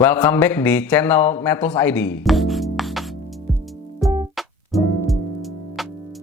Welcome back di channel Metals ID.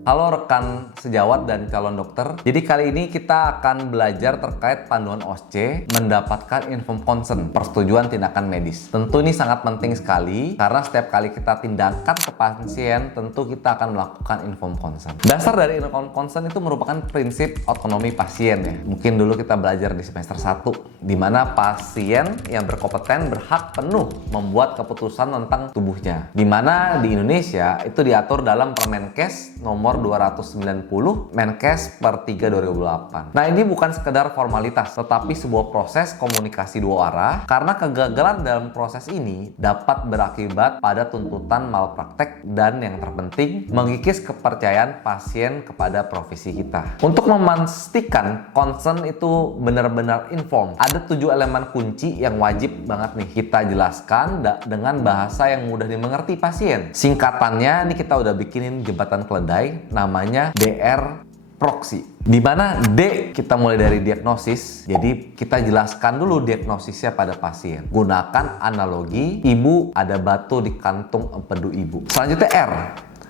Halo rekan sejawat dan calon dokter. Jadi kali ini kita akan belajar terkait panduan OSCE mendapatkan informed consent, persetujuan tindakan medis. Tentu ini sangat penting sekali karena setiap kali kita tindakan ke pasien, tentu kita akan melakukan informed consent. Dasar dari informed consent itu merupakan prinsip otonomi pasien ya. Mungkin dulu kita belajar di semester 1 di mana pasien yang berkompeten berhak penuh membuat keputusan tentang tubuhnya. Di mana di Indonesia itu diatur dalam Permenkes nomor 290 Menkes per 3 2008. Nah, ini bukan sekedar formalitas, tetapi sebuah proses komunikasi dua arah karena kegagalan dalam proses ini dapat berakibat pada tuntutan malpraktek dan yang terpenting mengikis kepercayaan pasien kepada profesi kita. Untuk memastikan consent itu benar-benar inform, ada 7 elemen kunci yang wajib banget nih kita jelaskan dengan bahasa yang mudah dimengerti pasien. Singkatannya ini kita udah bikinin jembatan keledai, namanya DR proxy. Di mana D kita mulai dari diagnosis. Jadi kita jelaskan dulu diagnosisnya pada pasien. Gunakan analogi ibu ada batu di kantung empedu ibu. Selanjutnya R,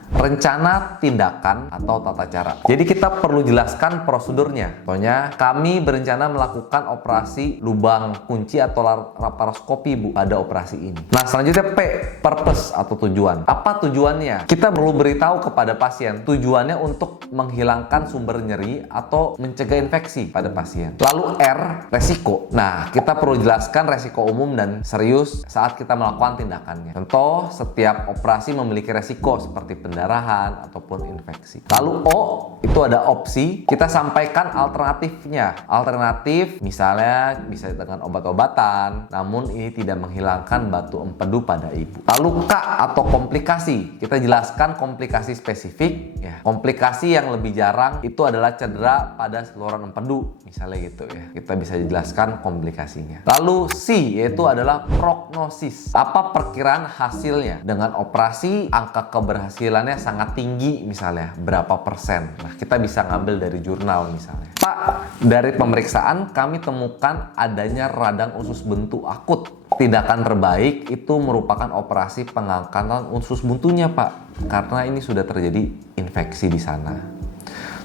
rencana tindakan atau tata cara. Jadi kita perlu jelaskan prosedurnya. Contohnya, kami berencana melakukan operasi lubang kunci atau laparoskopi Bu pada operasi ini. Nah, selanjutnya P, purpose atau tujuan. Apa tujuannya? Kita perlu beritahu kepada pasien tujuannya untuk menghilangkan sumber nyeri atau mencegah infeksi pada pasien. Lalu R, resiko. Nah, kita perlu jelaskan resiko umum dan serius saat kita melakukan tindakannya. Contoh, setiap operasi memiliki resiko seperti pendarahan ataupun infeksi. Lalu O, itu ada opsi. Kita sampaikan alternatifnya. Alternatif misalnya bisa dengan obat-obatan, namun ini tidak menghilangkan batu empedu pada ibu. Lalu K atau komplikasi. Kita jelaskan komplikasi spesifik ya. Komplikasi yang lebih jarang itu adalah cedera pada saluran empedu, misalnya gitu ya. Kita bisa jelaskan komplikasinya. Lalu C yaitu adalah prognosis. Apa perkiraan hasilnya? Dengan operasi angka keberhasilan sangat tinggi misalnya, berapa persen. Nah, kita bisa ngambil dari jurnal misalnya. Pak, dari pemeriksaan kami temukan adanya radang usus buntu akut. Tindakan terbaik itu merupakan operasi pengangkatan usus buntunya, Pak. Karena ini sudah terjadi infeksi di sana.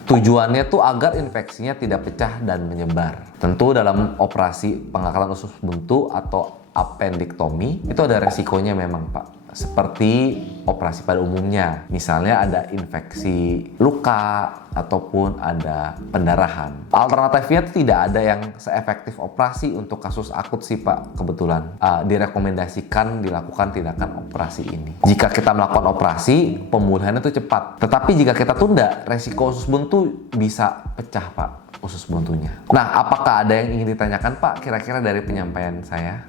Tujuannya tuh agar infeksinya tidak pecah dan menyebar. Tentu dalam operasi pengangkatan usus buntu atau appendektomi itu ada resikonya memang, Pak. Seperti operasi pada umumnya, misalnya ada infeksi luka ataupun ada pendarahan. Alternatifnya tidak ada yang seefektif operasi untuk kasus akut sih Pak. Kebetulan direkomendasikan dilakukan tindakan operasi ini. Jika kita melakukan operasi, pemulihannya itu cepat. Tetapi jika kita tunda, resiko usus buntu bisa pecah Pak, usus buntunya. Nah, apakah ada yang ingin ditanyakan Pak kira-kira dari penyampaian saya?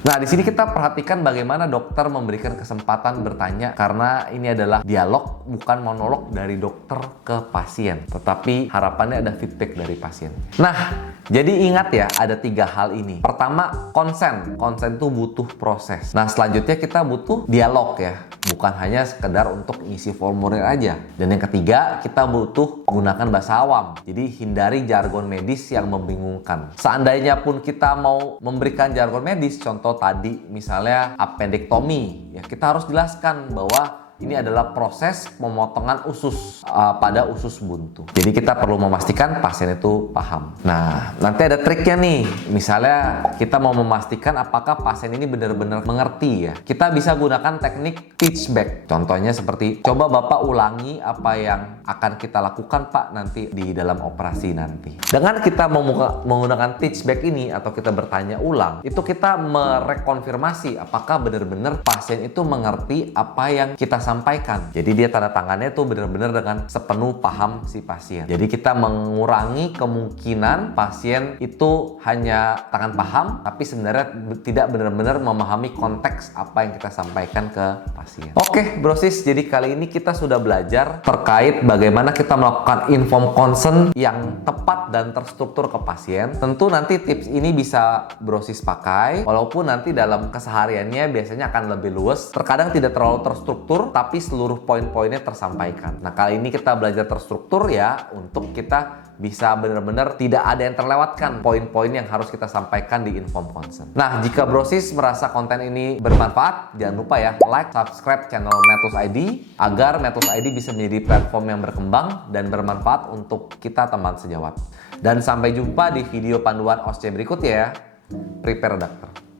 Nah, di sini kita perhatikan bagaimana dokter memberikan kesempatan bertanya karena ini adalah dialog, bukan monolog dari dokter ke pasien, tetapi harapannya ada feedback dari pasien. Nah, jadi ingat ya, ada 3 hal ini. Pertama, konsen. Konsen itu butuh proses. Nah, selanjutnya kita butuh dialog ya, bukan hanya sekedar untuk isi formulir aja. Dan yang ketiga, kita butuh gunakan bahasa awam. Jadi hindari jargon medis yang membingungkan. Seandainya pun kita mau memberikan jargon medis, contoh tadi misalnya appendektomi, ya kita harus jelaskan bahwa ini adalah proses pemotongan usus pada usus buntu. Jadi kita perlu memastikan pasien itu paham. Nah, nanti ada triknya nih. Misalnya kita mau memastikan apakah pasien ini benar-benar mengerti ya. Kita bisa gunakan teknik teach back. Contohnya seperti, coba Bapak ulangi apa yang akan kita lakukan Pak nanti di dalam operasi nanti. Dengan kita menggunakan teach back ini atau kita bertanya ulang, itu kita merekonfirmasi apakah benar-benar pasien itu mengerti apa yang kita sampaikan. Jadi dia tanda tangannya tuh benar-benar dengan sepenuh paham si pasien. Jadi kita mengurangi kemungkinan pasien itu hanya tangan paham tapi sebenarnya tidak benar-benar memahami konteks apa yang kita sampaikan ke pasien. Oke, Brosis, jadi kali ini kita sudah belajar terkait bagaimana kita melakukan informed consent yang tepat dan terstruktur ke pasien. Tentu nanti tips ini bisa Brosis pakai walaupun nanti dalam kesehariannya biasanya akan lebih luas. Terkadang tidak terlalu terstruktur tapi seluruh poin-poinnya tersampaikan. Nah, kali ini kita belajar terstruktur ya untuk kita bisa benar-benar tidak ada yang terlewatkan poin-poin yang harus kita sampaikan di Inform Concern. Nah, jika Brosis merasa konten ini bermanfaat, jangan lupa ya like, subscribe channel Metus ID agar Metus ID bisa menjadi platform yang berkembang dan bermanfaat untuk kita teman sejawat. Dan sampai jumpa di video panduan OSCE berikutnya ya. Prepare dokter.